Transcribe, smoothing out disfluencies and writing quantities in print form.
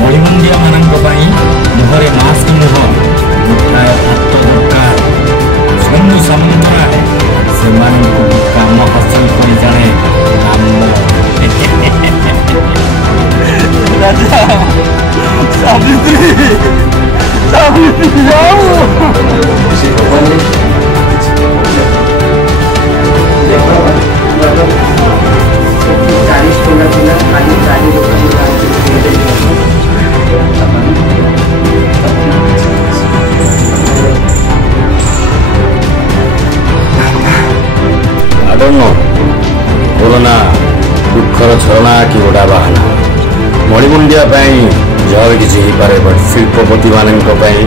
ମଳିମୁଣ୍ଡିଆ ମାନଙ୍କ ପାଇଁ ମୁହଁରେ ମାସ୍କ ନୁହଁ ଗୋଟାଏ ହାତ ଦରକାର। ସବୁ ସମାନ୍ତରାଳେ ସେମାନଙ୍କୁ କାମ ହାସଲ କରି ଜାଣେ କାମ। ରାଜା ସାବିତ୍ରୀ ଦୁଃଖର ଛଳନା କି ଗୋଟା ବାହାନା। ମଳିମୁଣ୍ଡିଆ ପାଇଁ ଯାହା କିଛି ହେଇପାରେ, ବଟ୍ ଶିଳ୍ପପତି ମାନଙ୍କ ପାଇଁ